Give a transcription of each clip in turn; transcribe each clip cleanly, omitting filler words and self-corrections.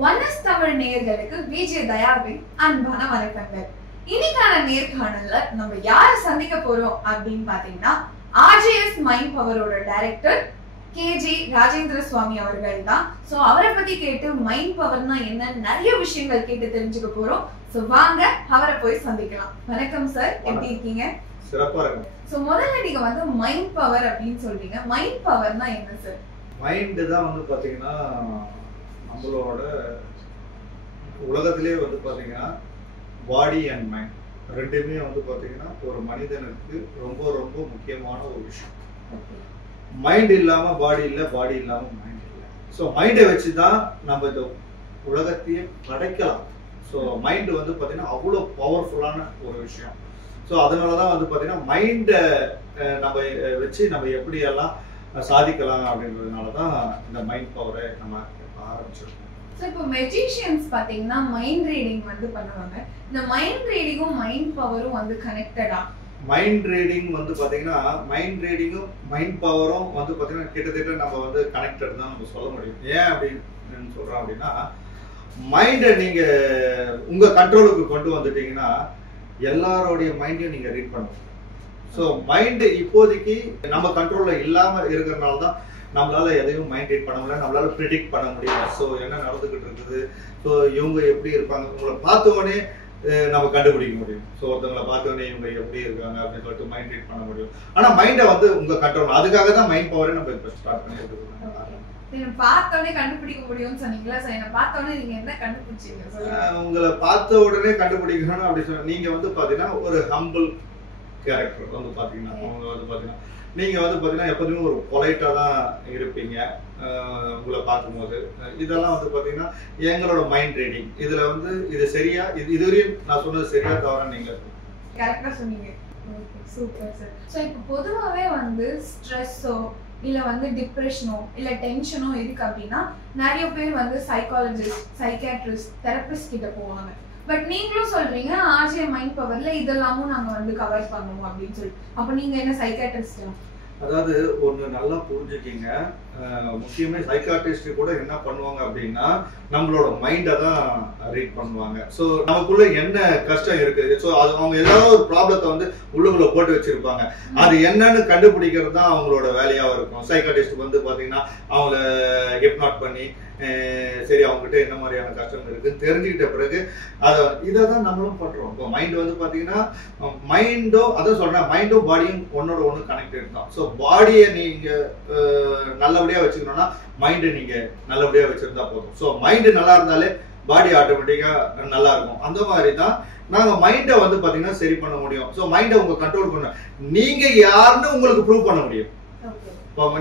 Oneness Tamil நேயர்களுக்கு விஜய் தயாவின் அன்பான வணக்கங்கள். இன்னைக்கான நேர்காணல்ல நம்ம யார சந்திக்க போறோம் அப்படின்னு பாத்தீங்கன்னா RJS மைண்ட் பவரோட டைரக்டர் KG ராஜேந்திர சுவாமி அவர்கள் தான். சோ அவரை பத்தி கேட்டு மைண்ட் பவர்னா என்ன நிறைய விஷயங்கள் கேட்டு தெரிஞ்சுக்க போறோம். சோ வாங்க அவரை போய் சந்திக்கலாம். வணக்கம் சார், எப்படி இருக்கீங்க? சிறப்பா இருக்கு. சோ முதல்ல நீங்க வந்து மைண்ட் பவர் அப்படின்னு சொல்றீங்க. மைண்ட் பவர்னா என்ன சார்? மைண்ட் தான் வந்து பாத்தீங்கன்னா நம்மளோட உலகத்திலே வந்து பாத்தீங்கன்னா பாடி அண்ட் மைண்ட் ரெண்டுமே வந்து பாத்தீங்கன்னா ஒரு மனிதனுக்கு ரொம்ப ரொம்ப முக்கியமான ஒரு விஷயம். மைண்ட் இல்லாம பாடி இல்லை, பாடி இல்லாம மைண்ட் இல்லை. ஸோ மைண்டை வச்சுதான் நம்ம இந்த உலகத்தையே படைக்கலாம். ஸோ மைண்ட் வந்து பாத்தீங்கன்னா அவ்வளோ பவர்ஃபுல்லான ஒரு விஷயம். ஸோ அதனாலதான் வந்து பாத்தீங்கன்னா மைண்டை நம்ம வச்சு நம்ம எப்படியெல்லாம் சாதிக்கலாம் அப்படின்றதுனாலதான் இந்த மைண்ட் பவரை நம்ம ஆரம்பிச்சிருக்கோம். சோ இப்போ மெஜிஷியன்ஸ் பாத்தீங்கன்னா மைண்ட் ரீடிங் வந்து பண்ணுவாங்க. இந்த மைண்ட் ரீடிங்கும் மைண்ட் பவரும் வந்து கனெக்டடா? மைண்ட் ரீடிங் வந்து பாத்தீங்கன்னா மைண்ட் ரீடிங்கும் மைண்ட் பவரும் வந்து பாத்தீங்கன்னா கிட்டத்தட்ட நம்ம வந்து கனெக்டட் தான் நம்ம சொல்ல முடியும். ஏன் அப்படின்னு சொல்றோம் அப்படின்னா, மைண்டை நீங்க உங்க கண்ட்ரோலுக்கு கொண்டு வந்துட்டீங்கன்னா எல்லாரோடைய மைண்டையும் நீங்க ரீட் பண்ணணும். ஸோ மைண்டு இப்போதைக்கு நம்ம கண்ட்ரோல்ல இல்லாம இருக்கிறதுனால தான் நம்மளால எதையும் மைண்ட் ரீட் பண்ண முடியல, நம்மளால ப்ரிடிக்ட் பண்ண முடியல. ஸோ என்ன நடந்துகிட்டு இருக்குது, ஸோ இவங்க எப்படி இருப்பாங்க, உங்களை பார்த்த உடனே நம்ம கண்டுபிடிக்க முடியும். ஸோ ஒருத்தவங்களை பார்த்த உடனே இவங்க எப்படி இருக்காங்க அப்படின்னு சொல்லிட்டு மைண்ட் ரீட் பண்ண முடியும். ஆனா மைண்டை வந்து உங்க கண்ட்ரோல், அதுக்காக தான் மைண்ட் பவரை நம்ம இப்போ ஸ்டார்ட் பண்ணிட்டு இருக்கோம். பார்த்தோடனே கண்டுபிடிக்க முடியும்னு சொன்னீங்களா? சார் என்ன பார்த்தோடனே நீங்க என்ன கண்டுபிடிச்சீங்க? உங்களை பார்த்த உடனே கண்டுபிடிக்கணும் அப்படி சொன்னா நீங்க வந்து பாத்தீங்கன்னா ஒரு ஹம்பிள் கேரக்டர் வந்து பாத்தீங்கன்னா அவங்க வந்து பாத்தீங்கன்னா நீங்க வந்து பாத்தீங்கன்னா எப்போதுமே ஒரு பொலைட்டா தான் இருப்பீங்க. உங்களை பார்க்கும்போது இதெல்லாம் வந்து பாத்தீங்கன்னா எங்களோட மைண்ட் ரீடிங். இதுல வந்து இது சரியா, இதுவரையும் நான் சொன்னது சரியா தவறா நீங்க கரெக்டா சொன்னீங்க. Super sir. சோ இப்போ பொதுவாவே வந்து ஸ்ட்ரெஸ்ஸோ இல்ல வந்து டிப்ரெஷனோ இல்ல டென்ஷனோ இருக்கு அப்படின்னா நிறைய பேர் வந்து சைக்காலஜிஸ்ட், சைக்கியாட்ரிஸ்ட், தெரபிஸ்ட் கிட்ட போவாங்க. பட் நீங்களும் சொல்றீங்க RJ மைண்ட் பவர்ல இதெல்லாமும் நாங்க வந்து கவர் பண்ணுவோம் அப்படின்னு சொல்லி. அப்ப நீங்க என்ன சைக்கியாட்ரிஸ்டா? அதாவது ஒண்ணு நல்லா புரிஞ்சுக்கிங்க, முக்கியமே சைக்காட்ரிஸ்ட் கூட என்ன பண்ணுவாங்க அப்படின்னா நம்மளோட மைண்டை தான் ரீட் பண்ணுவாங்க. ஸோ நமக்குள்ள என்ன கஷ்டம் இருக்குது, ஸோ அது அவங்க ஏதாவது ஒரு ப்ராப்ளத்தை வந்து உள்ளுக்குள்ள போட்டு வச்சிருப்பாங்க. அது என்னன்னு கண்டுபிடிக்கிறது தான் அவங்களோட வேலையாக இருக்கும். சைக்காட்ரிஸ்ட் வந்து பார்த்தீங்கன்னா அவங்கள ஹிப்னாட் பண்ணி சரி அவங்ககிட்ட என்ன மாதிரியான கஷ்டம் இருக்குன்னு தெரிஞ்சுக்கிட்ட பிறகு இதை தான் நம்மளும் பண்றோம். இப்போ மைண்ட் வந்து பார்த்தீங்கன்னா மைண்டும் அதான் சொல்றேன், மைண்டும் பாடியும் ஒன்னோட ஒன்று கனெக்டட் தான். ஸோ பாடியை நீங்க நல்லபடியா வச்சுக்கணும்னா மைண்டை நீங்க நல்லபடியா வச்சிருந்தா போதும். ஸோ மைண்டு நல்லா இருந்தாலே பாடி ஆட்டோமேட்டிக்கா நல்லா இருக்கும். அந்த மாதிரி தான் நாங்க மைண்டை வந்து பாத்தீங்கன்னா சரி பண்ண முடியும். ஸோ மைண்டை உங்க கண்ட்ரோல் பண்ண நீங்க யாருன்னு உங்களுக்கு ப்ரூவ் பண்ண முடியும்.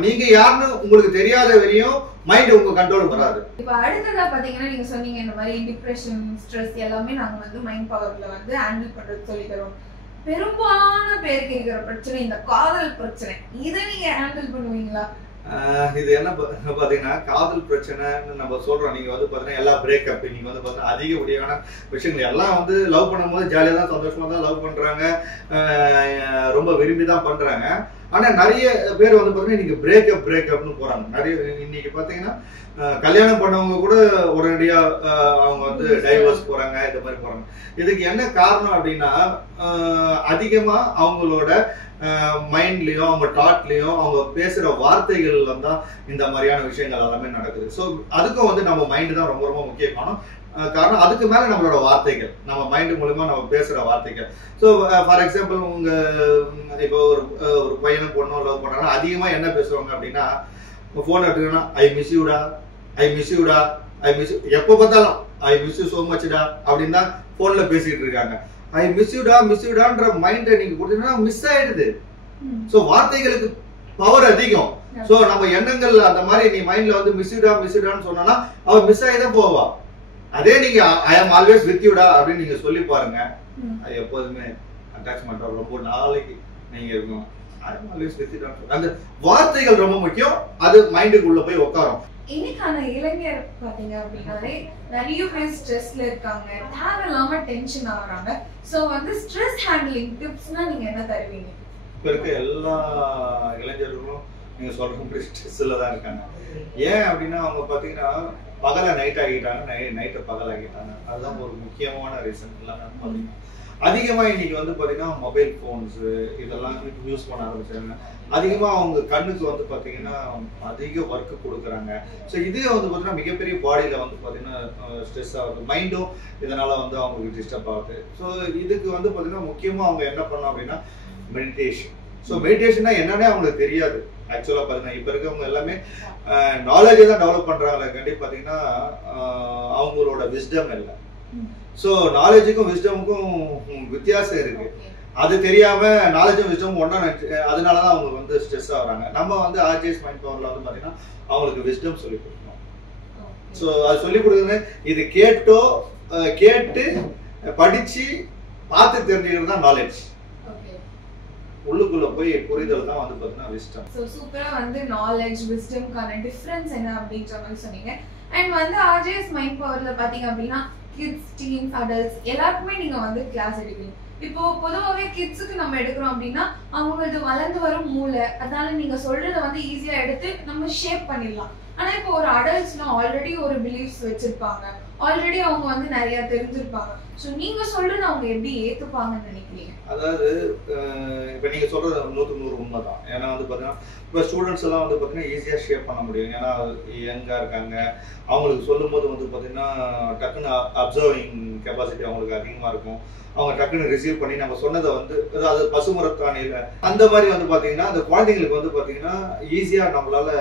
நீங்க யாருன்னு உங்களுக்கு தெரியாத வரையும் மைண்ட் உங்க கண்ட்ரோல் வராது. இப்ப அடுத்ததா பாத்தீங்கன்னா நீங்க சொன்னீங்க இந்த மாதிரி டிப்ரெஷன், ஸ்ட்ரெஸ் எல்லாமே நாங்க வந்து மைண்ட் பவர்ல வந்து ஹேண்டில் பண்றது சொல்லி தரோம். பெரும்பாலான பேருக்கு இருக்கிற பிரச்சனை இந்த காதல் பிரச்சனை. இதை நீங்க ஹேண்டில் பண்ணுவீங்களா? இது என்ன பாத்தீங்கன்னா காதல் பிரச்சனைன்னு நம்ம சொல்றோம். நீங்க வந்து பாத்தீங்கன்னா எல்லா பிரேக்கப், நீங்க வந்து பாத்தீங்கன்னா அதிகப்படியான விஷயங்கள் எல்லாம் வந்து லவ் பண்ணும்போது ஜாலியா தான் சந்தோஷமா தான் லவ் பண்றாங்க, ரொம்ப விரும்பி தான் பண்றாங்க. ஆனா நிறைய பேர் வந்து பாத்தீங்கன்னா இன்னைக்கு பிரேக்கப்னு போறாங்க. நிறைய இன்னைக்கு பாத்தீங்கன்னா கல்யாணம் பண்ணவங்க கூட உடனடியா அவங்க வந்து டைவர்ஸ் போறாங்க, இந்த மாதிரி போறாங்க. இதுக்கு என்ன காரணம் அப்படின்னா அதிகமா அவங்களோட மைண்ட்லயும் அவங்க தாட்லயும் அவங்க பேசுற வார்த்தைகள்ல தான் இந்த மாதிரியான விஷயங்கள் எல்லாமே நடக்குது. ஸோ அதுக்கும் வந்து நம்ம மைண்டு தான் ரொம்ப ரொம்ப முக்கிய காரணம். அதுக்கு மேல நம்மளோட வார்த்தைகள், நம்ம மைண்டு மூலமா நம்ம பேசுற வார்த்தைகள். ஸோ ஃபார் எக்ஸாம்பிள் உங்க இப்போ ஒரு பையனை பொண்ணும் லவ் பண்றாங்கன்னா அதிகமா என்ன பேசுவாங்க அப்படின்னா போன் எடுத்துக்கணும், ஐ மிஸ் யூடா, ஐ மிஸ் யூடா, ஐ மிஸ், எப்போ பார்த்தாலும் ஐ மிஸ் யூ சோ மச்டா அப்படின்னு தான் போன்ல பேசிட்டு இருக்காங்க. ஐ மிஸ் யூடான்ற மைண்டை நீங்க கொடுத்தீங்கன்னா மிஸ் ஆயிடுது. சோ வார்த்தைகளுக்கு பவர் அதிகம். சோ நம்ம எண்ணங்கள் அந்த மாதிரி நீ மைண்ட்ல வந்து மிஸ் யூடான்னு சொன்னா அவ மிஸ் ஆகி தான் போவா. அதே நீங்க ஐ ஆம் ஆல்வேஸ் வித் யூடா அப்படின்னு நீங்க சொல்லி பாருங்க, அது எப்போதுமே அட்டாச்மெண்ட் ரொம்ப நாளைக்கு நீங்க இருக்கணும். ஐ ஆம் ஆல்வேஸ் வித் யூ. அந்த வார்த்தைகள் ரொம்ப முக்கியம், அது மைண்டுக்குள்ள போய் உட்காரும். இன்னைக்கான இளைஞர் பாத்தீங்க அப்படின்னாலே நிறைய பேர் ஸ்ட்ரெஸ்ல இருக்காங்க, தேவையில்லாம டென்ஷன் ஆகுறாங்க. சோ வந்து ஸ்ட்ரெஸ் ஹேண்ட்லிங் டிப்ஸ்னா நீங்க என்ன தருவீங்க? இப்ப இருக்க எல்லா இளைஞர்களும் நீங்க சொல்ற மாதிரி ஸ்ட்ரெஸ்ல தான் இருக்காங்க. ஏன் அப்படின்னா அவங்க பாத்தீங்கன்னா பகலை நைட் ஆகிட்டாங்க, நைட்டை பகல் ஆகிட்டாங்க. அதுதான் ஒரு முக்கியமான ரீசன். எல்லாமே பார்த்தீங்கன்னா அதிகமாக இன்னைக்கு வந்து பார்த்தீங்கன்னா மொபைல் ஃபோன்ஸு இதெல்லாம் யூஸ் பண்ண ஆரம்பிச்சாங்க. அதிகமாக அவங்க கண்ணுக்கு வந்து பார்த்தீங்கன்னா அதிக ஒர்க்கு கொடுக்குறாங்க. ஸோ இதே வந்து பார்த்தீங்கன்னா மிகப்பெரிய பாடியில் வந்து பார்த்தீங்கன்னா ஸ்ட்ரெஸ் ஆகுது, மைண்டும் இதனால் வந்து அவங்களுக்கு டிஸ்டர்ப் ஆகுது. ஸோ இதுக்கு வந்து பார்த்தீங்கன்னா முக்கியமாக அவங்க என்ன பண்ணணும் அப்படின்னா மெடிடேஷன். ஸோ மெடிடேஷன்னா என்னன்னே அவங்களுக்கு தெரியாது. ஆக்சுவலாக பார்த்தீங்கன்னா இப்போ இருக்கவங்க எல்லாமே நாலேஜை தான் டெவலப் பண்ணுறாங்களே கண்டி பார்த்தீங்கன்னா அவங்களோட விஸ்டம் இல்லை. ஸோ நாலேஜுக்கும் விஸ்டமுக்கும் வித்தியாசம் இருக்கு. அது தெரியாம நாலேஜும் விஸ்டமும் ஒன்னா, அதனாலதான் அவங்க வந்து ஸ்ட்ரெஸ் ஆகுறாங்க. நம்ம வந்து ஆர்ஜிஎஸ் மைண்ட் பவர்ல வந்து பாத்தீங்கன்னா அவங்களுக்கு விஸ்டம் சொல்லி கொடுக்கணும். ஸோ அது சொல்லி கொடுக்குறது இது கேட்டு படிச்சு பார்த்து தெரிஞ்சுக்கிறது தான் நாலேஜ். உள்ளுக்குள்ள போய் புரிதல் தான் வந்து பாத்தீங்கன்னா விஸ்டம். சோ சூப்பரா வந்து நாலேஜ் விஸ்டம்கான டிஃபரன்ஸ் என்ன அப்படின்ற மாதிரி சொன்னீங்க. அண்ட் வந்து ஆர்ஜிஎஸ் மைண்ட் பவர்ல பாத்தீங்க அப்படின்னா கிட்ஸ், டீன்ஸ், அடல்ட்ஸ் எல்லாருக்குமே நீங்க வந்து கிளாஸ் எடுப்பீங்க. இப்போ பொதுவாகவே கிட்ஸுக்கு நம்ம எடுக்கிறோம் அப்படின்னா அவங்களது வளர்ந்து வரும் மூளை, அதனால நீங்க சொல்றத வந்து ஈஸியா எடுத்து நம்ம ஷேப் பண்ணிடலாம். ஆனா இப்போ ஒரு அடல்ட்ஸ்லாம் ஆல்ரெடி ஒரு பிலீஃப்ஸ் வச்சிருப்பாங்க, ஆல்ரெடி அவங்க வந்து நிறைய தெரிஞ்சிருப்பாங்க. ஸோ நீங்க சொல்றது அவங்க எப்படி ஏத்துப்பாங்கன்னு நினைக்கிறீங்க? அதாவது இப்போ நீங்க சொல்றது 100% உண்மைதான். ஏன்னா வந்து பாத்தீங்கன்னா இப்போ ஸ்டூடெண்ட்ஸ் எல்லாம் வந்து பாத்தீங்கன்னா ஈஸியா ஷேப் பண்ண முடியும். ஏன்னா யங்கா இருக்காங்க, அவங்களுக்கு சொல்லும் போது வந்து பாத்தீங்கன்னா டக்குன்னு அப்சர்விங் கெப்பாசிட்டி அவங்களுக்கு அதிகமா இருக்கும். அவங்க டக்குன்னு ரிசீவ் பண்ணி நம்ம சொன்னதை வந்து அது பசுமரத்தானியில் அந்த மாதிரி வந்து பாத்தீங்கன்னா அந்த குழந்தைங்களுக்கு வந்து பாத்தீங்கன்னா ஈஸியா நம்மளால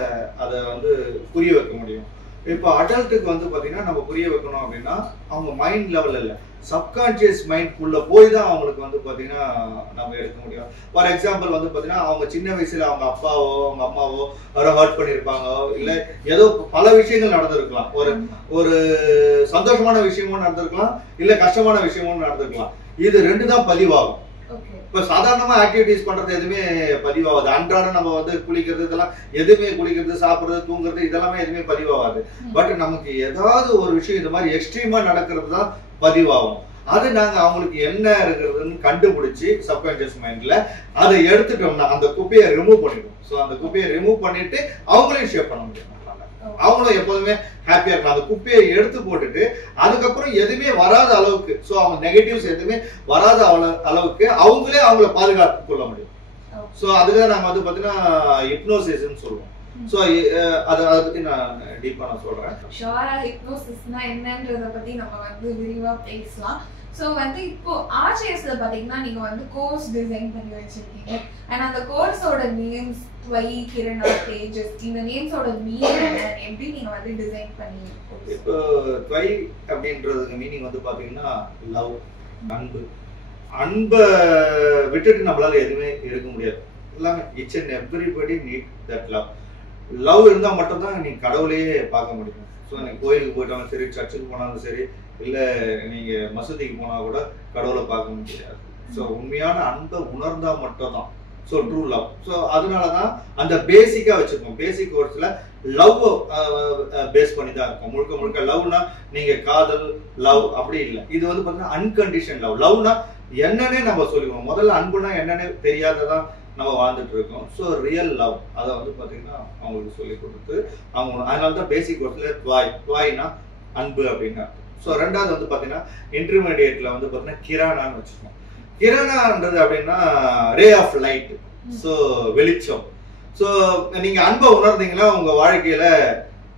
அதை வந்து புரிய வைக்க முடியும். இப்போ அடல்ட்டுக்கு வந்து பாத்தீங்கன்னா நம்ம புரிய வைக்கணும் அப்படின்னா அவங்க மைண்ட் லெவல் இல்லை, சப்கான்சியஸ் மைண்ட்குள்ள போய் தான் அவங்களுக்கு வந்து பாத்தீங்கன்னா நம்ம எடுக்க முடியும். ஃபார் எக்ஸாம்பிள் வந்து பாத்தீங்கன்னா அவங்க சின்ன வயசுல அவங்க அப்பாவோ அவங்க அம்மாவோ அவரை ஹர்ட் பண்ணியிருப்பாங்க, இல்ல ஏதோ பல விஷயங்கள் நடந்திருக்கலாம். ஒரு சந்தோஷமான விஷயமும் நடந்திருக்கலாம், இல்ல கஷ்டமான விஷயமும் நடந்திருக்கலாம். இது ரெண்டு தான் பதிவாகும். இப்ப சாதாரணமா ஆக்டிவிட்டிஸ் பண்றது எதுவுமே பதிவாகாது. அன்றாடம் நம்ம வந்து குளிக்கிறது இதெல்லாம் எதுவுமே, குளிக்கிறது, சாப்பிடுறது, தூங்குறது இதெல்லாமே எதுவுமே பதிவாகாது. பட் நமக்கு ஏதாவது ஒரு விஷயம் இந்த மாதிரி எக்ஸ்ட்ரீமா நடக்கிறது தான் பதிவாகும். அது நாங்க அவங்களுக்கு என்ன இருக்கிறதுன்னு கண்டுபிடிச்சு சப்கான்சியஸ் மைண்ட்ல அதை எடுத்துட்டோம்னா அந்த குப்பையை ரிமூவ் பண்ணிடுவோம். ஸோ அந்த குப்பையை ரிமூவ் பண்ணிட்டு அவங்களையும் ஷேப் பண்ண முடியும். அவங்களும் எப்போதுமே ஹாப்பியா இருக்கும். அந்த குப்பையை எடுத்து போட்டுட்டு அதுக்கப்புறம் எதுவுமே வராத அளவுக்கு, ஸோ அவங்க நெகட்டிவ்ஸ் எதுவுமே வராத அளவுக்கு அவங்களே அவங்கள பாதுகாத்து கொள்ள முடியும். ஸோ அதுதான் நாங்கள் வந்து பார்த்தீங்கன்னா ஹிப்னோசிஸ்ன்னு சொல்லுவோம். ஸோ அதை பத்தி நான் டீப்பா நான் சொல்றேன். ஷோரா ஹிப்னோசிஸ்னா என்னன்றத பத்தி நம்ம வந்து விரிவா பேசலாம். ஸோ வந்து இப்போ ஆர்ஜிஎஸ்ல பாத்தீங்கன்னா நீங்க வந்து கோர்ஸ் டிசைன் பண்ணி வச்சிருக்கீங்க. அண்ட் அந்த கோர்ஸோட நேம்ஸ் ட்வை, கிரணா, தேஜஸ், இந்த நேம்ஸோட மீனிங் என்ன, எப்படி நீங்க வந்து டிசைன் பண்ணீங்க? இப்போ ட்வை அப்படின்றதுக்கு மீனிங் வந்து பாத்தீங்கன்னா லவ், அன்பு. அன்பை விட்டுட்டு நம்மளால எதுவுமே இருக்க முடியாது. எல்லாமே each and everybody need that love. Love இருந்தால் மட்டும்தான் நீ கடவுளையே பார்க்க முடியும். ஸோ நீங்கள் கோயிலுக்கு போயிட்டாலும் சரி, சர்ச்சுக்கு போனாலும் சரி, இல்லை நீங்கள் மசூதிக்கு போனால் கூட கடவுளை பார்க்க முடியாது. ஸோ உண்மையான அன்பை உணர்ந்தா மட்டும் தான் ஸோ ட்ரூ லவ். ஸோ அதனால தான் அந்த பேசிக்காக வச்சுருக்கோம். பேசிக் கோர்ஸில் லவ் பேஸ் பண்ணி தான் இருக்கும். முழுக்க முழுக்க லவ்னா நீங்கள் காதல் லவ் அப்படி இல்லை. இது வந்து பார்த்தீங்கன்னா அன்கண்டிஷன் லவ். லவ்னா என்னன்னே நம்ம சொல்லிக்கணும். முதல்ல அன்புனா என்னன்னே தெரியாததான் நம்ம வாழ்ந்துட்டு இருக்கோம். ஸோ ரியல் லவ் அதை வந்து பார்த்தீங்கன்னா அவங்களுக்கு சொல்லி கொடுத்து அவங்க அதனால தான் பேசிக் கோர்ஸ்ல ட்வாய்னா அன்பு அப்படின்னா. ஸோ ரெண்டாவது வந்து பார்த்தீங்கன்னா இன்டர்மீடியேட்ல வந்து பார்த்தீங்கன்னா கிரானான்னு வச்சுக்கோம். கிரானான்றது அப்படின்னா ரே ஆஃப் லைட், ஸோ வெளிச்சம். ஸோ நீங்க அன்பை உணர்ந்தீங்கன்னா உங்க வாழ்க்கையில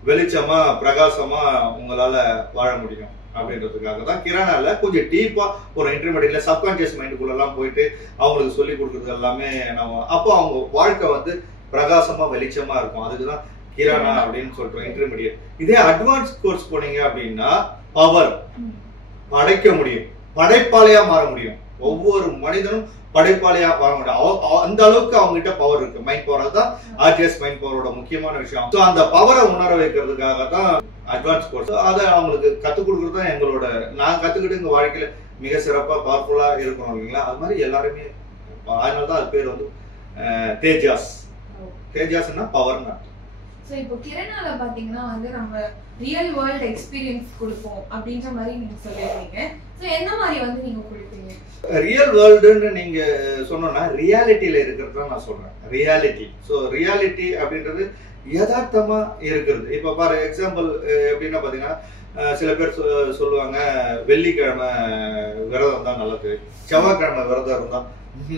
வெளிச்சமா பிரகாசமா உங்களால வாழ முடியும் அப்படின்றதுக்காக தான் கிரானால கொஞ்சம் டீப்பா ஒரு இன்டர்மீடியட்ல சப்கான்சியஸ் மைண்டுக்குள்ள எல்லாம் போயிட்டு அவங்களுக்கு சொல்லி கொடுக்கறது எல்லாமே நம்ம அப்போ அவங்க வாழ்க்கை வந்து பிரகாசமா வெளிச்சமா இருக்கும். அதுக்குதான் கிரானா அப்படின்னு சொல்றோம் இன்டர்மீடியட். இதே அட்வான்ஸ் கோர்ஸ் போனீங்க அப்படின்னா பவர், படைக்க முடியும், படைப்பாளையா மாற முடியும். ஒவ்வொரு மனிதனும் படைப்பாளையா வாங்க முடியும். அந்த அளவுக்கு அவங்க கிட்ட பவர் இருக்கு. மைண்ட் பவர் தான் ஆர்ஜிஎஸ் மைண்ட் பவரோட முக்கியமான விஷயம். ஸோ அந்த பவரை உணர வைக்கிறதுக்காக தான் அட்வான்ஸ் கோர்ஸ். அதை அவங்களுக்கு கற்றுக் கொடுக்குறது தான் எங்களோட, நான் கற்றுக்கிட்டு எங்கள் வாழ்க்கையில மிக சிறப்பாக பவர்ஃபுல்லாக இருக்கணும் இல்லைங்களா. அது மாதிரி எல்லாருமே. அதனால தான் அது பேர் வந்து தேஜாஸ். தேஜாஸ்னா பவர்னா. ஸோ இப்போ கிரணால பார்த்தீங்கன்னா வந்து நம்ம ரியல் வேர்ல்ட் எக்ஸ்பீரியன்ஸ் கொடுப்போம் அப்படின்ற மாதிரி நீங்க சொல்லியிருக்கீங்க. ஸோ என்ன மாதிரி வந்து நீங்க கொடுப்பீங்க? ரியல் வேர்ல்டுன்னு நீங்க சொன்னோம்னா ரியாலிட்டியில இருக்கிறது தான் நான் சொல்றேன். ரியாலிட்டி. ஸோ ரியாலிட்டி அப்படின்றது யதார்த்தமா இருக்கிறது. இப்ப பாரு எக்ஸாம்பிள் எப்படின்னா பாத்தீங்கன்னா சில பேர் சொல்லுவாங்க வெள்ளிக்கிழமை விரதம் தான் நல்லது, செவ்வாய்க்கிழமை விரதம் இருந்தா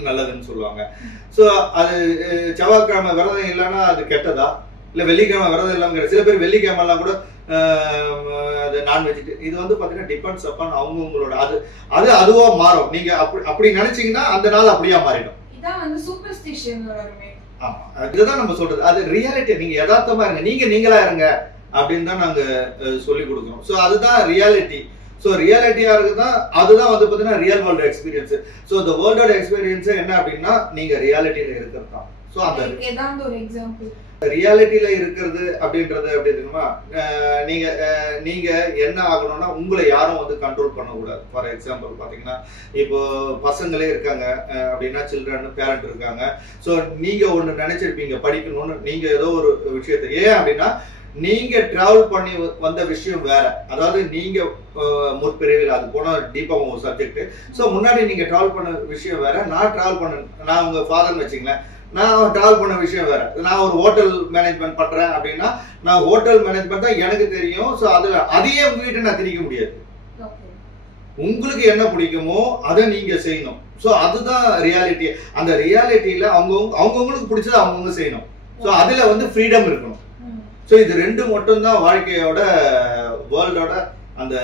நல்லதுன்னு சொல்லுவாங்க. ஸோ அது செவ்வாய்க்கிழமை விரதம் இல்லைன்னா அது கெட்டதா, இல்ல வெள்ளிக்கிழமை விரதம் இல்லாம சில பேர் வெள்ளிக்கிழமை எல்லாம் கூட அது நான்வெஜ். இது வந்து பாத்தீங்கன்னா டிபெண்ட்ஸ் அப்பான் அவங்கவுங்களோட அது அதுவா மாறும். நீங்க அப்படி நினைச்சீங்கன்னா அந்த நாள் அப்படியா மாறிடும். இதான் வந்து சூப்பர்ஸ்டிஷன்ல வருமே. ஆமா, இதுதான் நம்ம சொல்றது. அது ரியாலிட்டி. நீங்க யதார்த்தமா இருங்க, நீங்களா இருங்க அப்படின்னு தான் நாங்க சொல்லி கொடுக்குறோம். ஸோ அதுதான் ரியாலிட்டி. ஸோ ரியாலிட்டியா இருக்குதான், அதுதான் வந்து பாத்தீங்கன்னா ரியல் வேர்ல்டு எக்ஸ்பீரியன்ஸ். ஸோ இந்த வேர்ல்டோட எக்ஸ்பீரியன்ஸ் என்ன அப்படின்னா நீங்க ரியாலிட்டியில இருக்கிறது தான். ஸோ அந்த ஏதாவது ஒரு எக்ஸாம்பிள் ரியாலிட்டியில இருக்கிறது அப்படின்றது எப்படி தெரியுமா, நீங்க என்ன ஆகணும்னா உங்களை யாரும் வந்து கண்ட்ரோல் பண்ணக்கூடாது. ஃபார் எக்ஸாம்பிள் பாத்தீங்கன்னா இப்போ பசங்களே இருக்காங்க அப்படின்னா சில்ட்ரன் பேரண்ட் இருக்காங்க. ஸோ நீங்க ஒண்ணு நினைச்சிருப்பீங்க படிக்கணும்னு, நீங்க ஏதோ ஒரு விஷயத்தை ஏன் அப்படின்னா நீங்க டிராவல் பண்ணி வந்த விஷயம் வேற. அதாவது நீங்க முற்பிரிவில் அது போன டீப்பா உங்க சப்ஜெக்ட். ஸோ முன்னாடி நீங்க டிராவல் பண்ண விஷயம் வேற, நான் உங்க ஃபாதர்னு வச்சுங்களேன், நான் டிராவல் பண்ண விஷயம் வேற. நான் ஒரு ஹோட்டல் மேனேஜ்மெண்ட் பண்றேன் அப்படின்னா நான் ஹோட்டல் மேனேஜ்மெண்ட் தான் எனக்கு தெரியும். ஸோ அதுல அதையே உங்ககிட்ட நான் திணிக்க முடியாது. உங்களுக்கு என்ன பிடிக்குமோ அதை நீங்க செய்யணும். ஸோ அதுதான் ரியாலிட்டி. அந்த ரியாலிட்டியில அவங்கவுங்களுக்கு பிடிச்சதை அவங்கவுங்க செய்யணும். ஸோ அதுல வந்து ஃப்ரீடம் இருக்கணும். ஸோ இது ரெண்டு மட்டும் தான் வாழ்க்கையோட வேர்ல்டோட அந்த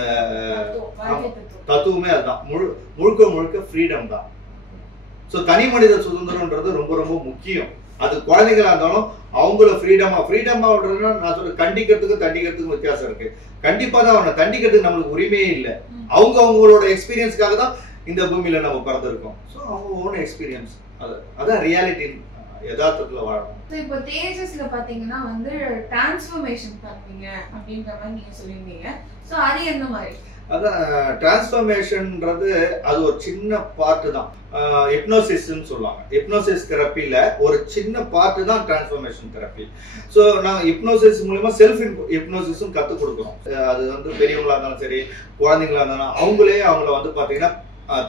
தத்துவமே. அதுதான் முழுக்க ஃப்ரீடம் தான். ஸோ தனி மனித சுதந்திரம்ன்றது ரொம்ப ரொம்ப முக்கியம். அது குழந்தைகளா இருந்தாலும் அவங்கள ஃப்ரீடமா விடுறதுன்னா நான் சொல்ற தண்டிக்கிறதுக்கும் வித்தியாசம் இருக்கு. கண்டிப்பா தான் அவனை தண்டிக்கிறதுக்கு நம்மளுக்கு உரிமையே இல்லை. அவங்களோட எக்ஸ்பீரியன்ஸ்க்காக தான் இந்த பூமியில நம்ம பிறந்திருக்கோம். ஸோ அவங்க ஓன் எக்ஸ்பீரியன்ஸ். அதான் ரியாலிட்டி, யதார்த்தத்துல வாழணும். இப்போ தேஜஸ்ல பாத்தீங்கன்னா வந்து டிரான்ஸ்ஃபர்மேஷன் பண்ணுவீங்க அப்படின்ற மாதிரி நீங்க சொல்லியிருந்தீங்க. ஸோ அது என்ன மாதிரி? அதான் டிரான்ஸ்ஃபர்மேஷன்ன்றது அது ஒரு சின்ன பார்ட் தான். ஹிப்னோசிஸ்ன்னு சொல்லுவாங்க. ஹிப்னோசிஸ் தெரப்பில ஒரு சின்ன பார்ட் தான் டிரான்ஸ்ஃபர்மேஷன் தெரப்பி. ஸோ நாங்கள் ஹிப்னோசிஸ் மூலமா செல்ஃப் ஹிப்னோசிஸும் கற்றுக் கொடுக்குறோம். அது வந்து பெரியவங்களா இருந்தாலும் சரி, குழந்தைங்களா இருந்தாலும் அவங்கள வந்து பார்த்தீங்கன்னா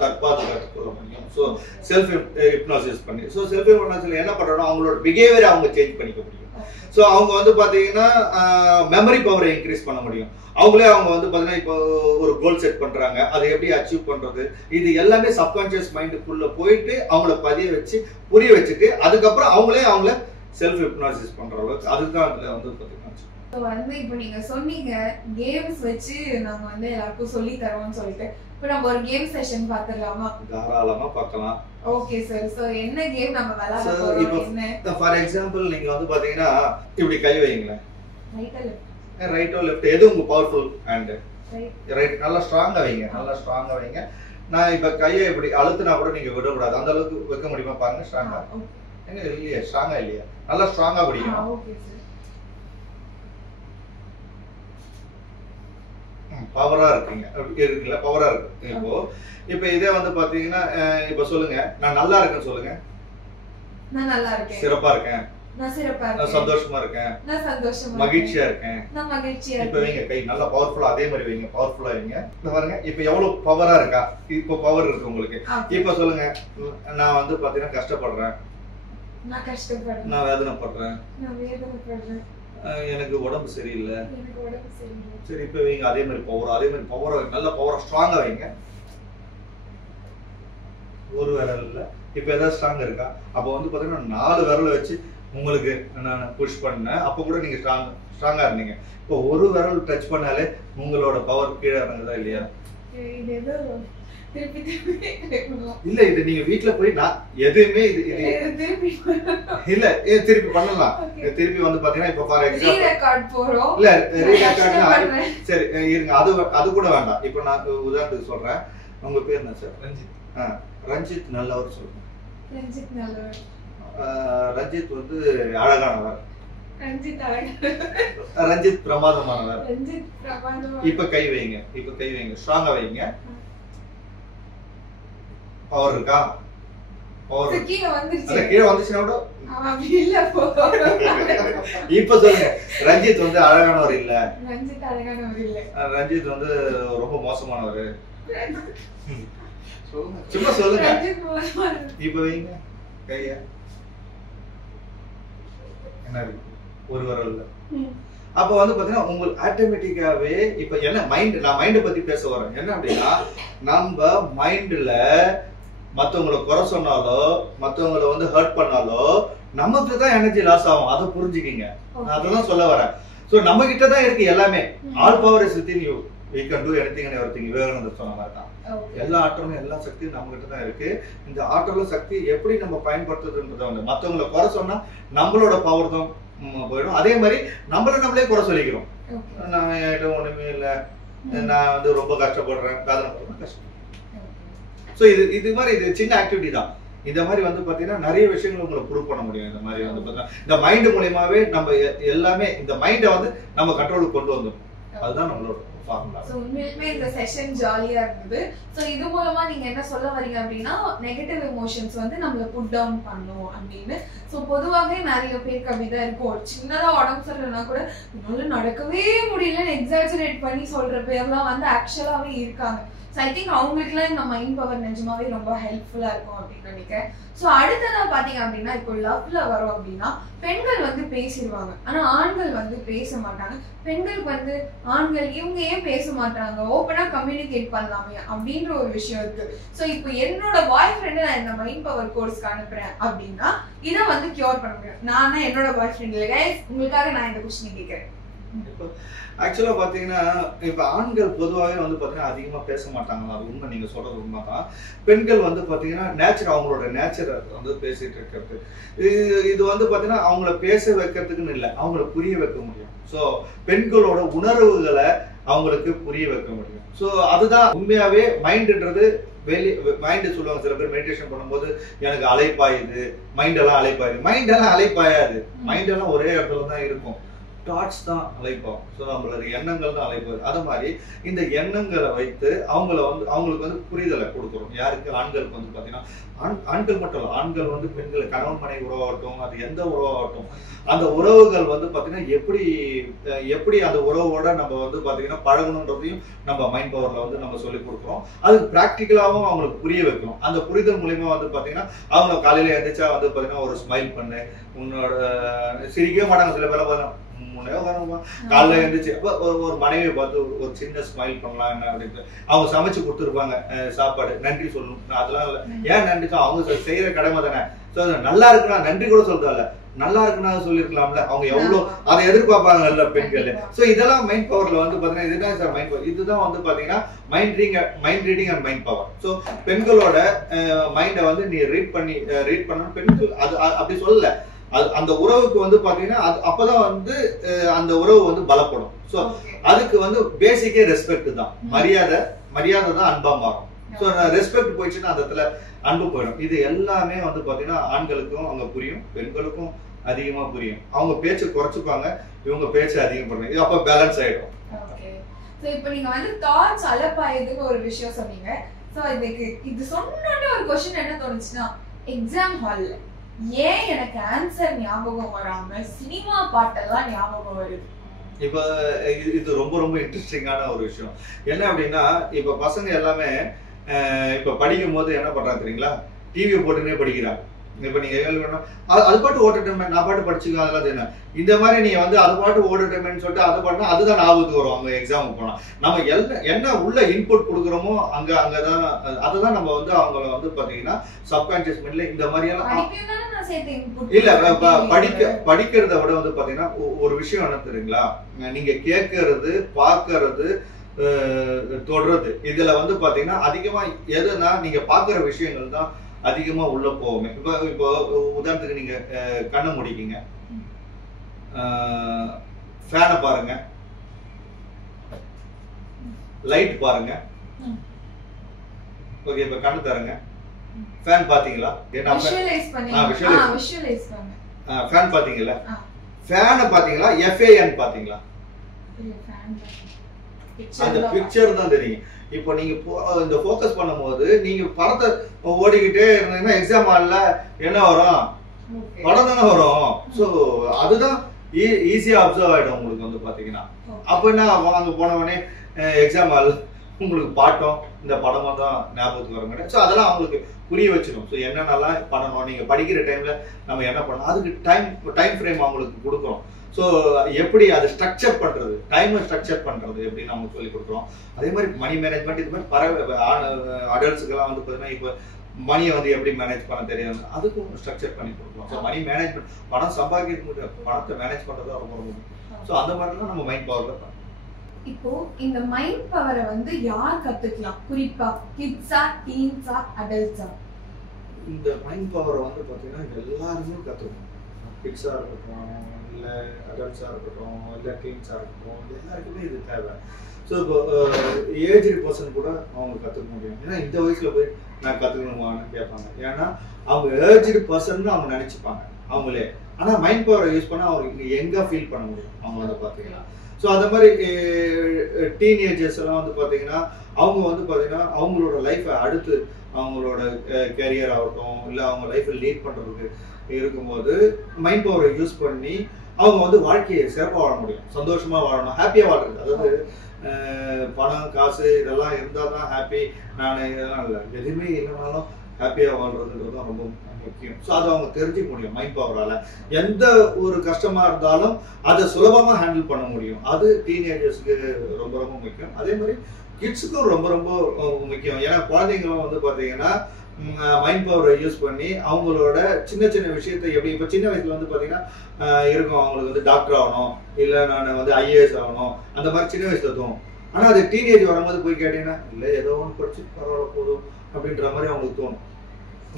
தற்பாதுகாப்பு கற்றுக்கொள்ள முடியும். ஸோ செல்ஃப் ஹிப்னோசிஸ் பண்ணி, ஸோ செல்ஃப் ஹிப்னோசிஸ்ல என்ன பண்றோம், அவங்களோட பிஹேவியரை அவங்க சேஞ்ச் பண்ணிக்க முடியும். ஸோ அவங்க வந்து பார்த்தீங்கன்னா மெமரி பவரை இன்க்ரீஸ் பண்ண முடியும். அவங்க வந்து பார்த்தீங்கன்னா இப்போ ஒரு கோல் செட் பண்றாங்க, அதை எப்படி அச்சீவ் பண்றது, இது எல்லாமே சப்கான்சியஸ் மைண்டுக்குள்ள போயிட்டு அவங்கள புரிய வச்சுட்டு அதுக்கப்புறம் அவங்கள செல்ஃப் ஹிப்னோசிஸ் பண்ற அளவுக்கு அதுதான் அதுல வந்து பார்த்தீங்கன்னா. இப்போ நீங்க சொன்னீங்க கேம்ஸ் வச்சு நாங்க வந்து எல்லாருக்கும் சொல்லி தரோம்னு சொல்லிட்டு, இப்போ நம்ம ஒரு கேம் செஷன் பார்த்துடலாமா? தாராளமா பார்க்கலாம். Okay sir. சோ என்ன கேம் நம்ம விளையாட போறோம்? என்ன ஃபார் எக்ஸாம்பிள் நீங்க வந்து பாத்தீங்கன்னா இப்படி கை வைங்களேன், ரைட்டோ லெஃப்ட் எது உங்க பவர்ஃபுல் ஹேண்ட்? ரைட். நல்லா ஸ்ட்ராங்கா வைங்க. நான் இப்ப கையை இப்படி அழுத்தினா கூட நீங்க விடக்கூடாது. அந்த அளவுக்கு வைக்க முடியுமா பாருங்க. ஸ்ட்ராங்கா இல்லையா? ஸ்ட்ராங்கா இல்லையா? நல்லா ஸ்ட்ராங்கா பிடிக்கணும். Okay sir. பவரா இருக்குல்ல, பவரா இருக்கு. இப்போ இதே வந்து பாத்தீங்கன்னா இப்ப சொல்லுங்க, நான் நல்லா இருக்கேன்னு சொல்லுங்க. நான் நல்லா இருக்கேன். சிறப்பா இருக்கேன். நான் சிறப்பா இருக்கேன். நான் சந்தோஷமா இருக்கேன். நான் சந்தோஷமா மகிழ்ச்சியா இருக்கேன். நான் மகிழ்ச்சியா இருக்கேன். இப்ப வைங்க கை நல்லா பவர்ஃபுல்லா, அதே மாதிரி வைங்க, பவர்ஃபுல்லா வைங்க. இந்த பாருங்க இப்ப எவ்வளவு பவரா இருக்கா. இப்போ பவர் இருக்கு உங்களுக்கு. இப்ப சொல்லுங்க, நான் வந்து பாத்தீங்கன்னா கஷ்டப்படுறேன். நான் கஷ்டப்படுறேன். நான் வேதனைப்படுறேன். எனக்கு உடம்பு சரியில்லை. சரி, இப்ப வைங்க அதே மாதிரி பவரா நல்ல பவரா ஸ்ட்ராங்கா வைங்க. ஒரு விரல் இல்ல, இப்ப ஏதாவது ஸ்ட்ராங் இருக்கா? அப்ப வந்து பாத்தீங்கன்னா 4 விரலை வச்சு உங்களுக்கு நான் புஷ் பண்ணேன். அப்ப கூட நீங்க ஸ்ட்ராங்கா இருந்தீங்க. இப்போ ஒரு விரல் டச் பண்ணாலே உங்களோட பவர் கீழே இறங்குதா இல்லையா? இல்ல, இது நீங்க வீட்டுல போய் நான் எதுவுமே இல்ல திருப்பி பண்ணலாம். திருப்பி வந்து பாத்தீங்கன்னா இப்ப ஃபார் எக்ஸாம்பிள் இல்ல ரீரெக்கார்ட். சரி இருங்க, அது கூட வேண்டாம். இப்ப நான் உதாரணத்துக்கு சொல்றேன். உங்க பேர் என்ன சார்? ரஞ்சித். ரஞ்சித் நல்லவர் சொல்லுங்க. ரஞ்சித் வந்து அழகானவர். ரஞ்சித் பிரமாதமானவர். இப்ப கை வைங்க. ஸ்ட்ராங்கா வைங்க. பவர் இருக்கா? பவர் கீழ வந்துச்சுனா கூட இப்ப சொல்லுங்க, ரஞ்சித் வந்து அழகானவர் இல்ல. ரஞ்சித் வந்து ரொம்ப மோசமானவர். சும்மா சொல்லுங்க. இப்ப வைங்க கைய. என்ன இருக்கு? ஒரு விரல்ல. அப்ப வந்து பாத்தீங்கன்னா உங்களுக்கு ஆட்டோமேட்டிக்காவே இப்ப என்ன நான் மைண்டை பத்தி பேச வரேன். என்ன அப்படின்னா நம்ம மைண்ட்ல மத்தவங்களை குறை சொன்னாலோ மத்தவங்களை வந்து ஹர்ட் பண்ணாலோ நமக்கு தான் எனர்ஜி லாஸ் ஆகும். அதை புரிஞ்சுக்கிங்க. நான் அதான் சொல்ல வரேன். சோ நம்ம கிட்ட தான் இருக்கு எல்லாமே. All power is within you. We can do anything and everything. விவேகானந்தர் சொன்ன மாதிரி தான். எல்லா ஆற்றலும் எல்லா சக்தியும் நம்ம கிட்ட தான் இருக்கு. இந்த ஆற்றலும் சக்தி எப்படி நம்ம பயன்படுத்துறதுன்றத வந்து மத்தவங்களை குறை சொன்னா நம்மளோட பவர் தான் போயிடும். அதே மாதிரி நம்மளே குறை சொல்லிக்கிறோம். நான் என்கிட்ட ஒண்ணுமே இல்லை, நான் வந்து ரொம்ப கஷ்டப்படுறேன், கஷ்டம். ஸோ இது மாதிரி இது சின்ன ஆக்டிவிட்டி தான். இந்த மாதிரி வந்து பாத்தீங்கன்னா நிறைய விஷயங்கள் உங்களை ப்ரூவ் பண்ண முடியும். இந்த மாதிரி வந்து பாத்தீங்கன்னா இந்த மைண்ட் மூலியமாவே நம்ம எல்லாமே இந்த மைண்டை வந்து நம்ம கண்ட்ரோலுக்கு கொண்டு வந்துடும். அதுதான் நம்மளோட ஃபார்முலா. சோ உண்மையிலுமே இந்த செஷன் ஜாலியா இருந்தது. சோ இது மூலமா நீங்க என்ன சொல்ல வரீங்க அப்படின்னா நெகட்டிவ் எமோஷன்ஸ் வந்து நம்மள புட் டவுன் பண்ணும் அப்படின்னு. சோ பொதுவாகவே நிறைய பேருக்கு அப்படிதான் இருக்கும். ஒரு சின்னதா உடம்பு சரியில்லைன்னா கூட என்னால நடக்கவே முடியலன்னு எக்ஸாஜரேட் பண்ணி சொல்ற பேர்லாம் வந்து ஆக்சுவலாவே இருக்காங்க. ஸோ ஐ திங்க் அவங்களுக்குலாம் இந்த மைண்ட் பவர் நிஜமாவே ரொம்ப ஹெல்ப்ஃபுல்லா இருக்கும் அப்படின்னு நினைக்கிறேன். ஸோ அடுத்ததா பாத்தீங்க அப்படின்னா இப்போ லவ்ல வரும் அப்படின்னா பெண்கள் வந்து பேசிடுவாங்க, ஆனா ஆண்கள் வந்து பேச மாட்டாங்க. பெண்களுக்கு வந்து ஆண்கள் இவங்க ஏன் பேச மாட்டாங்க, ஓப்பனா கம்யூனிகேட் பண்ணலாமே அப்படின்ற ஒரு விஷயம் இருக்கு. ஸோ இப்போ என்னோட பாய் ஃப்ரெண்டு நான் இந்த மைண்ட் பவர் கோர்ஸ்க்கு அனுப்புறேன் அப்படின்னா இதை வந்து கியூர் பண்ண முடியும். நானா என்னோட பாய் ஃப்ரெண்ட் இல்லை கைஸ், உங்களுக்காக நான் இந்த கொஸ்டின் கேட்கிறேன். ஆக்சுவலா பாத்தீங்கன்னா இப்ப ஆண்கள் பொதுவாகவே வந்து பாத்தீங்கன்னா அதிகமா பேச மாட்டாங்க. அது உண்மை, நீங்க சொல்றது உண்மைதான். பெண்கள் வந்து பாத்தீங்கன்னா நேச்சர், அவங்களோட நேச்சரை வந்து பேசிட்டு இருக்கிறது. இது வந்து பாத்தீங்கன்னா அவங்கள பேச வைக்கிறதுக்குன்னு இல்லை, அவங்கள புரிய வைக்க முடியும். ஸோ பெண்களோட உணர்வுகளை அவங்களுக்கு புரிய வைக்க முடியும். ஸோ அதுதான் உண்மையாவே மைண்டுன்றது. மைண்ட் சொல்லுவாங்க சில பேர் மெடிடேஷன் பண்ணும்போது எனக்கு அலைப்பாயுது, மைண்டெல்லாம் அலைப்பாயுது. மைண்டெல்லாம் அலைப்பாயாது, மைண்டெல்லாம் ஒரே இடத்துல தான் இருக்கும். தாட்ஸ் தான் அழைப்போம். ஸோ நம்மளோட எண்ணங்கள் தான் அழைப்பது. அது மாதிரி இந்த எண்ணங்களை வைத்து அவங்களுக்கு வந்து புரிதலை கொடுக்குறோம். யாருக்கு? ஆண்களுக்கு வந்து பார்த்தீங்கன்னா ஆண்கள் மட்டும் இல்லை, ஆண்கள் வந்து பெண்கள் கணவன் மனைவி உறவாகட்டும், அது எந்த உறவாகட்டும், அந்த உறவுகள் வந்து பார்த்தீங்கன்னா எப்படி அந்த உறவோட நம்ம வந்து பார்த்தீங்கன்னா பழகணுன்றதையும் நம்ம மைண்ட் பவர்ல வந்து நம்ம சொல்லி கொடுக்குறோம். அது ப்ராக்டிக்கலாகவும் அவங்களுக்கு புரிய வைக்கணும். அந்த புரிதல் மூலியமா வந்து பார்த்தீங்கன்னா அவங்க காலையில எழுந்திரிச்சா வந்து பார்த்தீங்கன்னா ஒரு ஸ்மைல் பண்ணு, உன்னோட சிரிக்கவே மாட்டாங்க சில பேரை காலைல எழுந்திரிச்சு ஒரு மனைவியை பார்த்து ஒரு சின்ன ஸ்மைல் பண்ணலாம் என்ன அப்படின்னு அவங்க சமைச்சு கொடுத்துருப்பாங்க சாப்பாடு, நன்றி சொல்லணும். அதெல்லாம் இல்லை, ஏன் நன்றி? அவங்க செய்யற கடமை தானே. நல்லா இருக்குன்னா நன்றி கூட சொல்றதில்ல, நல்லா இருக்குன்னா சொல்லிருக்கலாம்ல. அவங்க எவ்வளவு அதை எதிர்பார்ப்பாங்க நல்ல பெண்கள். சோ இதெல்லாம் மைண்ட் பவர்ல வந்து பாத்தீங்கன்னா இதுதான் சார் மைண்ட் பவர். இதுதான் வந்து பாத்தீங்கன்னா mind reading and mind power. So பெண்களோட மைண்டை வந்து நீ ரீட் பண்ணணும். பெண்கள் அது அப்படி சொல்லல, அந்த உறவுக்கு வந்து பாத்தீங்கன்னா அப்பதான் வந்து அந்த உறவு வந்து பலப்படும். சோ அதுக்கு வந்து பேசிக்கே ரெஸ்பெக்ட் தான். மரியாதை தான் அன்பா மாறும். சோ ரெஸ்பெக்ட் போயிடுச்சுன்னா அந்த இடத்துல அன்பு போயிடும். இது எல்லாமே வந்து பாத்தீங்கன்னா ஆண்களுக்கும் அவங்க புரியும், பெண்களுக்கும் அதிகமா புரியும். அவங்க பேச்சு குறைச்சுப்பாங்க, இவங்க பேச்சு அதிகம் பண்ணுவாங்க. இது அப்ப பேலன்ஸ் ஆயிடும். சோ இப்போ நீங்க வந்து தாட்ஸ் அலப்பாயதுக்கு ஒரு விஷயம் சொன்னீங்க. சோ இது சொன்னோட ஒரு क्वेश्चन என்ன தோணுச்சுன்னா, எக்ஸாம் ஹால்ல ஏன் எனக்கு ஆன்சர் ஞாபகம் வராம சினிமா பாட்டெல்லாம் ஞாபகம் வருது? இப்ப இது ரொம்ப ரொம்ப இன்ட்ரெஸ்டிங்கான ஒரு விஷயம். என்ன அப்படின்னா இப்ப பசங்க எல்லாமே இப்ப படிக்கும் போது என்ன பண்றாங்க தெரியுங்களா, டிவியை போட்டுன்னே படிக்கிறாங்க. இப்ப நீங்க அது பாட்டு ஓட்டுட்டேன், நான் பாட்டு படிச்சுக்க, அதெல்லாம் என்ன இந்த மாதிரி நீங்க வந்து அது பாட்டு ஓட்டுட்டேன்னு சொல்லிட்டு அதை பாட்டுனா அதுதான் ஞாபகத்துக்கு வரும். அவங்க எக்ஸாமுக்கு போனா நம்ம என்ன உள்ள இன்புட் கொடுக்குறோமோ அங்கதான் அதுதான் நம்ம வந்து அவங்கள வந்து பாத்தீங்கன்னா சப்கான்சியஸ் மைண்ட்ல இந்த மாதிரி எல்லாம் இல்ல படிக்கிறத விட வந்து பாத்தீங்கன்னா ஒரு விஷயம் என்ன தெரியுங்களா, நீங்க கேட்கறது, பார்க்கறது, தொடர்றது, இதுல வந்து பாத்தீங்கன்னா அதிகமா எதுனா நீங்க பாக்குற விஷயங்கள் தான் அதிகமா உள்ள போகுமே. இப்போ உதாரணத்துக்கு நீங்க கண்ணை முடிக்கீங்க, ஃபேனை பாருங்க, லைட் பாருங்க. ஓகே, இப்ப கண்ணு தரங்க, ஃபேன் பாத்தீங்களா? ஃபேன் பாத்தீங்களா? ஃபேனை பாத்தீங்களா? FAN பாத்தீங்களா? அந்த பிக்சர் தான் தெரியும். இப்போ நீங்க இந்த ஃபோக்கஸ் பண்ணும்போது நீங்க படத்தை ஓடிக்கிட்டே இருந்தீங்கன்னா எக்ஸாம் ஹால்ல என்ன வரும்? படம் தானே வரும். ஸோ அதுதான் ஈஸியா அப்சர்வ் ஆயிடும் உங்களுக்கு வந்து பாத்தீங்கன்னா. அப்ப என்ன அங்க போனவொடனே எக்ஸாம் ஹால் உங்களுக்கு பாட்டம் இந்த படமும் தான் ஞாபகத்துக்கு வர மாட்டேன். ஸோ அதெல்லாம் அவங்களுக்கு புரிய வச்சிடும். ஸோ என்னென்னலாம் பண்ணணும், நீங்க படிக்கிற டைம்ல நம்ம என்ன பண்ணணும், அதுக்கு டைம் ஃப்ரேம் அவங்களுக்கு கொடுக்குறோம். ஸோ எப்படி அதை ஸ்ட்ரக்சர் பண்றது, டைமை ஸ்ட்ரக்சர் பண்றது எப்படி நம்ம சொல்லி கொடுக்குறோம். அதே மாதிரி மணி மேனேஜ்மெண்ட் இது மாதிரி அடல்ட்ஸுக்கெல்லாம் வந்து பார்த்தீங்கன்னா இப்போ மணியை வந்து எப்படி மேனேஜ் பண்ண தெரியும், அதுக்கும் ஸ்ட்ரக்சர் பண்ணி கொடுக்குறோம். ஸோ மணி மேனேஜ்மெண்ட், பணம் சம்பாதிக்க முடியாது, பணத்தை மேனேஜ் பண்றது ரொம்ப ரொம்ப முக்கியம். ஸோ அந்த மாதிரிலாம் நம்ம மைண்ட் பவர்ல பண்ணலாம். இப்போ இந்த மைண்ட் பவரை வந்து யார் கத்துக்கலாம், குறிப்பா கிட்ஸா, டீன்ஸா, அடல்ட்ஸா? இந்த மைண்ட் பவரை வந்து பார்த்தீங்கன்னா எல்லாருமே கற்றுக்கணும். கிட்ஸாக இருக்கட்டும், இல்லை அடல்ட்ஸாக இருக்கட்டும், இல்லை டீன்ஸாக இருக்கட்டும், எல்லாருக்குமே இது தேவை. ஸோ இப்போ ஏஜ்டு பர்சன் கூட அவங்க கற்றுக்க முடியும். ஏன்னா இந்த வயசில் போய் நான் கற்றுக்கணுமான்னு கேட்பாங்க. ஏன்னா அவங்க ஏஜ்டு பர்சன் அவங்க நினச்சிப்பாங்க அவங்களே. ஆனால் மைண்ட் பவரை யூஸ் பண்ணால் அவங்க எங்கே ஃபீல் பண்ண முடியும் அவங்க வந்து பார்த்தீங்கன்னா. ஸோ அந்த மாதிரி டீனேஜர்ஸ் எல்லாம் வந்து பார்த்தீங்கன்னா அவங்க வந்து பார்த்தீங்கன்னா அவங்களோட லைஃப்பை அடுத்து அவங்களோட கேரியர் ஆகட்டும், இல்லை அவங்க லைஃப்பை லீட் பண்ணுறதுக்கு இருக்கும்போது மைண்ட் பவரை யூஸ் பண்ணி அவங்க வந்து வாழ்க்கையை சிறப்பாக வாழ முடியும், சந்தோஷமாக வாழணும், ஹாப்பியாக வாழ்றது. அதாவது பணம் காசு இதெல்லாம் இருந்தால் தான் ஹாப்பி, நான் இதெல்லாம் இல்லை, எதுவுமே இல்லைனாலும் ஹாப்பியாக வாழ்றதுன்றது தான் ரொம்ப முக்கியம். ஸோ அதை அவங்க தெரிஞ்சுக்க முடியும் மைண்ட் பவரால். எந்த ஒரு கஷ்டமாக இருந்தாலும் அதை சுலபமாக ஹேண்டில் பண்ண முடியும். அது டீனேஜர்ஸுக்கு ரொம்ப ரொம்ப முக்கியம். அதே மாதிரி கிட்ஸுக்கும் ரொம்ப ரொம்ப முக்கியம். ஏன்னா குழந்தைங்களும் வந்து பார்த்தீங்கன்னா மைண்ட் பவரை யூஸ் பண்ணி அவங்களோட சின்ன சின்ன விஷயத்தை எப்படி இப்போ சின்ன வயசுல வந்து பார்த்தீங்கன்னா இருக்கும், அவங்களுக்கு வந்து டாக்டர் ஆகணும், இல்லை நான் வந்து ஐஏஎஸ் ஆகணும், அந்த மாதிரி சின்ன வயசுல தோணும். ஆனால் அது டீனேஜ் வரும்போது போய் கேட்டீங்கன்னா இல்லை ஏதோ ஒன்று படிச்சு பரவாயில்ல போதும் அப்படின்ற மாதிரி அவங்களுக்கு தோணும்.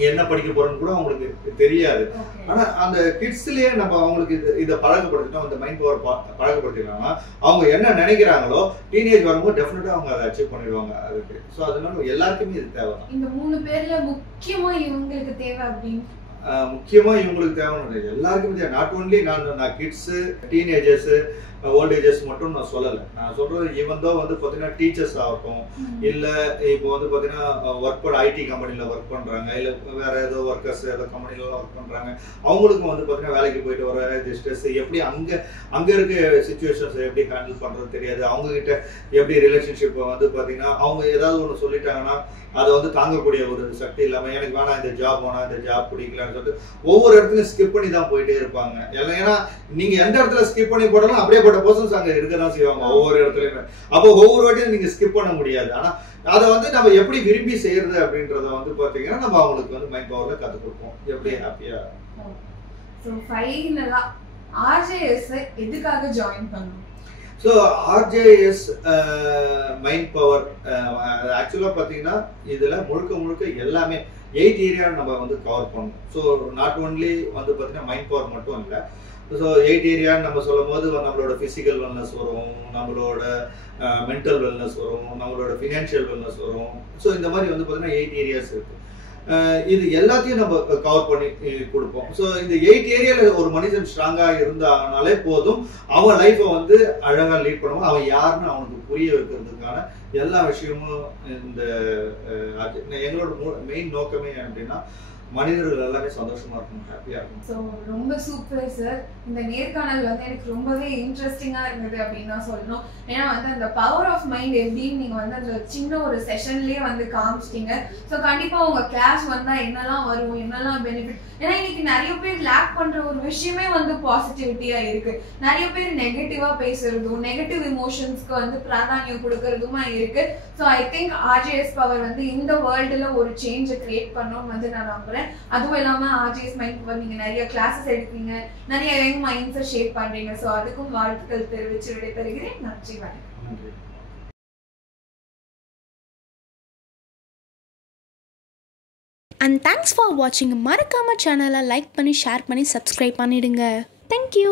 என்ன படிக்க போறோம்னு கூட அவங்களுக்கு தெரியாது. ஆனா அந்த கிட்ஸ்லயே நம்ம அவங்களுக்கு இதை பழக்கப்படுத்திட்டோம், இந்த மைண்ட் பவர் பழக்கப்படுத்திக்கலாம்னா அவங்க என்ன நினைக்கிறாங்களோ டீனேஜ் வரும்போது டெஃபினட்டா அவங்க அதை அச்சீவ் பண்ணிடுவாங்க. அதுக்கு ஸோ அதனால எல்லாருக்குமே இது தேவை. இந்த 3 பேர்ல முக்கியமா இவங்களுக்கு தேவை அப்படின்னு முக்கியமா இவங்களுக்கு தேவைன்னு எல்லாருக்குமே தேவை. நாட் ஓன்லி நான் கிட்ஸு, டீனேஜர்ஸு, ஓல்ட் ஏஜஸ் மட்டும் நான் சொல்லலை. நான் சொல்றது ஈவன் தோ வந்து பார்த்தீங்கன்னா டீச்சர்ஸ் ஆகட்டும், இல்லை இப்போ வந்து பார்த்தீங்கன்னா ஒர்க் பண்ண ஐடி கம்பெனியில் ஒர்க் பண்ணுறாங்க, இல்லை வேற ஏதோ ஒர்க்கர்ஸ் ஏதோ கம்பெனிலாம் ஒர்க் பண்ணுறாங்க, அவங்களுக்கும் வந்து பார்த்தீங்கன்னா வேலைக்கு போயிட்டு வர ஸ்ட்ரெஸ் எப்படி அங்கே இருக்க சுச்சுவேஷன்ஸ் எப்படி ஹேண்டில் பண்ணுறது தெரியாது, அவங்ககிட்ட எப்படி ரிலேஷன்ஷிப்பை வந்து பார்த்தீங்கன்னா அவங்க ஏதாவது ஒன்று சொல்லிட்டாங்கன்னா அதை வந்து தாங்கக்கூடிய ஒரு சக்தி இல்லாமல் எனக்கு வேணாம் இந்த ஜாப் வேணாம் இந்த ஜாப் பிடிக்கலான்னு சொல்லிட்டு ஒவ்வொரு இடத்துலையும் ஸ்கிப் பண்ணி தான் போயிட்டே இருப்பாங்க. ஏன்னா நீங்க எந்த இடத்துல ஸ்கிப் பண்ணி போட்டாலும் அப்படியேப்பட்ட பர்சன்ஸ் அங்கே இருக்க தான் செய்வாங்க ஒவ்வொரு இடத்துலையுமே. அப்போ ஒவ்வொரு வாட்டியும் நீங்க ஸ்கிப் பண்ண முடியாது. ஆனா அதை வந்து நம்ம எப்படி விரும்பி செய்யறது அப்படின்றத வந்து பாத்தீங்கன்னா நம்ம அவங்களுக்கு வந்து மைண்ட் பவர்ல கற்றுக் கொடுப்போம் எப்படி ஹாப்பியா. ஸோ ஃபைனலா RJS எதுக்காக ஜாயின் பண்ணணும்? ஸோ RJS மைண்ட் பவர் ஆக்சுவலாக பார்த்தீங்கன்னா இதில் முழுக்க எல்லாமே 8 ஏரியா நம்ம வந்து கவர் பண்ணணும். ஸோ நாட் ஓன்லி வந்து பார்த்தீங்கன்னா மைண்ட் பவர் மட்டும் இல்லை. ஸோ 8 ஏரியான்னு நம்ம சொல்லும் போது நம்மளோட ஃபிசிக்கல் வெல்னஸ் வரும், நம்மளோட மென்டல் வெல்னஸ் வரும், நம்மளோட ஃபினான்ஷியல் வெல்னஸ் வரும். ஸோ இந்த மாதிரி வந்து பார்த்தீங்கன்னா 8 ஏரியாஸ் இருக்கு. இது எல்லாத்தையும் நம்ம கவர் பண்ணி கொடுப்போம். ஸோ இந்த 8 ஏரியால ஒரு மனுஷன் ஸ்ட்ராங்கா இருந்தாலே போதும், அவன் லைஃப்பை வந்து அழகா லீட் பண்ணுவான். அவன் யாருன்னு அவனுக்கு புரிய வைக்கிறதுக்கான எல்லா விஷயமும் இந்த எங்களோட மெயின் நோக்கமே அப்படின்னா மனிதர்கள் எல்லாமே சந்தோஷமா இருக்கணும், ஹாப்பியா இருக்கணும். ஸோ ரொம்ப சூப்பர் சார். இந்த நேர்காணல் வந்து எனக்கு ரொம்பவே இன்ட்ரெஸ்டிங்கா இருந்தது அப்படின்னு தான் சொல்லணும். ஏன்னா வந்து அந்த பவர் ஆஃப் மைண்ட் எப்படின்னு நீங்க வந்து அந்த சின்ன ஒரு செஷன்லயே வந்து காமிச்சிட்டீங்க. ஸோ கண்டிப்பா உங்க கிளாஸ் வந்தா என்னெல்லாம் வரும், என்னெல்லாம் பெனிஃபிட். ஏன்னா இன்னைக்கு நிறைய பேர் லேக் பண்ற ஒரு விஷயமே வந்து பாசிட்டிவிட்டியா இருக்கு. நிறைய பேர் நெகட்டிவா பேசுறதும் நெகட்டிவ் இமோஷன்ஸ்க்கு வந்து பிராதானியம் கொடுக்கறதுமா இருக்கு. So I think RJS power வந்து இந்த வேர்ல்டுல ஒரு சேஞ்சை கிரியேட் பண்ணணும்னு வந்து நான் நம்புறேன். அதுவும் இல்லாம RJS மைண்ட் பவர் நீங்க நிறைய கிளாஸஸ் எடுக்கிறீங்க, நிறைய யங் மைண்ட்ஸை ஷேப் பண்றீங்க. ஸோ அதுக்கும் வாழ்த்துக்கள் தெரிவிச்சு விடைபெறுகிறேன். நன்றி, வணக்கம். And thanks for watching. மறக்காம சேனலை லைக் பண்ணி ஷேர் பண்ணி சப்ஸ்கிரைப் பண்ணிடுங்க. Thank you.